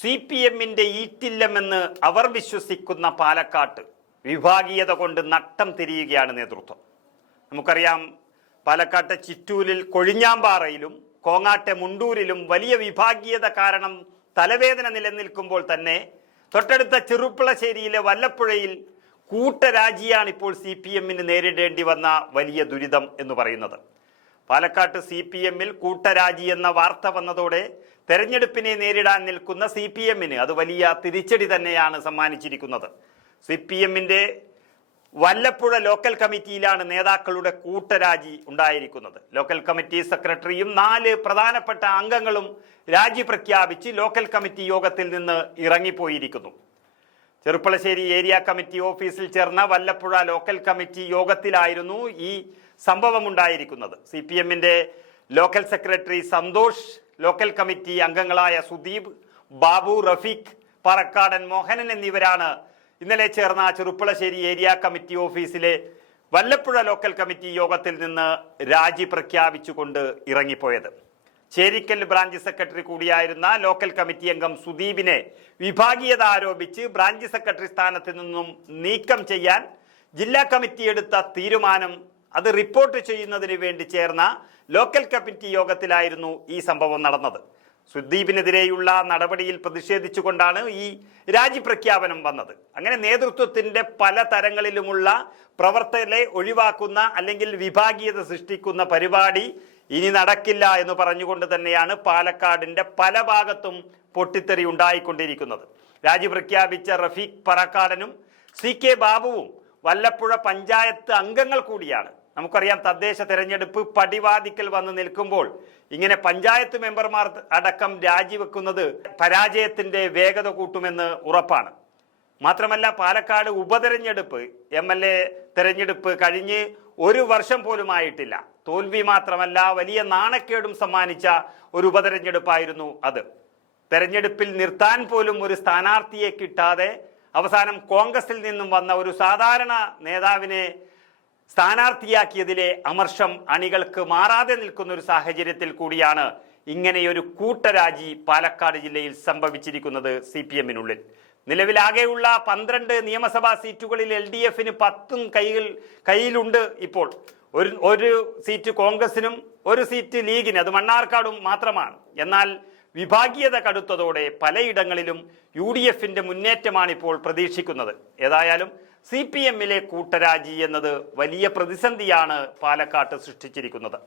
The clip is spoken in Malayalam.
CPM-ന്റെ ഈറ്റില്ലമെന്ന് അവർ വിശ്വസിക്കുന്ന പാലക്കാട്ട് വിഭാഗീയത കൊണ്ട് നട്ടം തിരിയുകയാണ് നേതൃത്വം. നമുക്കറിയാം, പാലക്കാട്ടെ ചിറ്റൂരിൽ കൊഴിഞ്ഞാമ്പാറയിലും കോങ്ങാട്ടെ മുണ്ടൂരിലും വലിയ വിഭാഗീയത കാരണം തലവേദന നിലനിൽക്കുമ്പോൾ തന്നെ തൊട്ടടുത്ത ചെറുപ്പളശ്ശേരിയിലെ വല്ലപ്പുഴയിൽ കൂട്ടരാജിയാണ് ഇപ്പോൾ CPM-ന് നേരിടേണ്ടി വന്ന വലിയ ദുരിതം എന്ന് പറയുന്നത്. പാലക്കാട്ട് CPM-ൽ കൂട്ടരാജി എന്ന വാർത്ത വന്നതോടെ തെരഞ്ഞെടുപ്പിനെ നേരിടാൻ നിൽക്കുന്ന CPM-ന് അത് വലിയ തിരിച്ചടി തന്നെയാണ് സമ്മാനിച്ചിരിക്കുന്നത്. CPM-ന്റെ വല്ലപ്പുഴ ലോക്കൽ കമ്മിറ്റിയിലാണ് നേതാക്കളുടെ കൂട്ടരാജി ഉണ്ടായിരിക്കുന്നത്. ലോക്കൽ കമ്മിറ്റി സെക്രട്ടറിയും 4 പ്രധാനപ്പെട്ട അംഗങ്ങളും രാജി പ്രഖ്യാപിച്ച് ലോക്കൽ കമ്മിറ്റി യോഗത്തിൽ നിന്ന് ഇറങ്ങിപ്പോയിരിക്കുന്നു. ചെറുപ്പളശ്ശേരി ഏരിയ കമ്മിറ്റി ഓഫീസിൽ ചേർന്ന വല്ലപ്പുഴ ലോക്കൽ കമ്മിറ്റി യോഗത്തിലായിരുന്നു ഈ സംഭവം ഉണ്ടായിരിക്കുന്നത്. CPM-ന്റെ local secretary Santhosh, local committee അംഗങ്ങളായ സുദീപ്, ബാബു, റഫീഖ്, പറക്കാടൻ, മോഹനൻ എന്നിവരാണ് ഇന്നലെ ചേർന്ന ചെറുപ്പളശ്ശേരി ഏരിയ കമ്മിറ്റി ഓഫീസിലെ വല്ലപ്പുഴ ലോക്കൽ കമ്മിറ്റി യോഗത്തിൽ നിന്ന് രാജി പ്രഖ്യാപിച്ചുകൊണ്ട് ഇറങ്ങിപ്പോയത്. ചേരിക്കൽ ബ്രാഞ്ച് സെക്രട്ടറി കൂടിയായിരുന്ന ലോക്കൽ കമ്മിറ്റി അംഗം സുദീപിനെ വിഭാഗീയത ആരോപിച്ച് ബ്രാഞ്ച് സെക്രട്ടറി സ്ഥാനത്ത് നിന്നും നീക്കം ചെയ്യാൻ ജില്ലാ കമ്മിറ്റി എടുത്ത തീരുമാനം അത് റിപ്പോർട്ട് ചെയ്യുന്നതിന് വേണ്ടി ചേർന്ന ലോക്കൽ കമ്മിറ്റി യോഗത്തിലായിരുന്നു ഈ സംഭവം നടന്നത്. സുദീപിനെതിരെയുള്ള നടപടിയിൽ പ്രതിഷേധിച്ചുകൊണ്ടാണ് ഈ രാജി പ്രഖ്യാപനം വന്നത്. അങ്ങനെ നേതൃത്വത്തിന്റെ പല തരങ്ങളിലുമുള്ള പ്രവർത്തകരെ ഒഴിവാക്കുന്ന അല്ലെങ്കിൽ വിഭാഗീയത സൃഷ്ടിക്കുന്ന പരിപാടി ഇനി നടക്കില്ല എന്ന് പറഞ്ഞുകൊണ്ട് തന്നെയാണ് പാലക്കാടിന്റെ പല ഭാഗത്തും പൊട്ടിത്തെറി ഉണ്ടായിക്കൊണ്ടിരിക്കുന്നത്. രാജി പ്രഖ്യാപിച്ച റഫീഖ് പറക്കാടനും CK ബാബുവും വല്ലപ്പുഴ പഞ്ചായത്ത് അംഗങ്ങൾ കൂടിയാണ്. നമുക്കറിയാം, തദ്ദേശ തെരഞ്ഞെടുപ്പ് പടിവാതിക്കൽ വന്ന് നിൽക്കുമ്പോൾ ഇങ്ങനെ പഞ്ചായത്ത് മെമ്പർമാർ അടക്കം രാജിവെക്കുന്നത് പരാജയത്തിന്റെ വേഗത കൂട്ടുമെന്ന് ഉറപ്പാണ്. മാത്രമല്ല, പാലക്കാട് ഉപതെരഞ്ഞെടുപ്പ് MLA തെരഞ്ഞെടുപ്പ് കഴിഞ്ഞ് 1 വർഷം പോലും ആയിട്ടില്ല. തോൽവി മാത്രമല്ല, വലിയ നാണക്കേടും സമ്മാനിച്ച ഒരു ഉപതെരഞ്ഞെടുപ്പായിരുന്നു അത്. തെരഞ്ഞെടുപ്പിൽ നിർത്താൻ പോലും ഒരു സ്ഥാനാർത്ഥിയെ കിട്ടാതെ അവസാനം കോൺഗ്രസിൽ നിന്നും വന്ന ഒരു സാധാരണ നേതാവിനെ സ്ഥാനാർത്ഥിയാക്കിയതിലെ അമർഷം അണികൾക്ക് മാറാതെ നിൽക്കുന്ന ഒരു സാഹചര്യത്തിൽ കൂടിയാണ് ഇങ്ങനെയൊരു കൂട്ടരാജി പാലക്കാട് ജില്ലയിൽ സംഭവിച്ചിരിക്കുന്നത്. CPM-നുള്ളിൽ നിലവിലാകെയുള്ള 12 നിയമസഭാ സീറ്റുകളിൽ LDF-ന് 10 കയ്യിലുണ്ട്. ഇപ്പോൾ ഒരു സീറ്റ് കോൺഗ്രസിനും 1 സീറ്റ് ലീഗിന്, അത് മണ്ണാർക്കാടും മാത്രമാണ്. എന്നാൽ വിഭാഗീയത കടുത്തതോടെ പലയിടങ്ങളിലും UDF-ന്റെ മുന്നേറ്റമാണ് ഇപ്പോൾ പ്രതീക്ഷിക്കുന്നത്. ഏതായാലും CPM-ലെ കൂട്ടരാജി എന്നത് വലിയ പ്രതിസന്ധിയാണ് പാലക്കാട്ട് സൃഷ്ടിച്ചിരിക്കുന്നത്.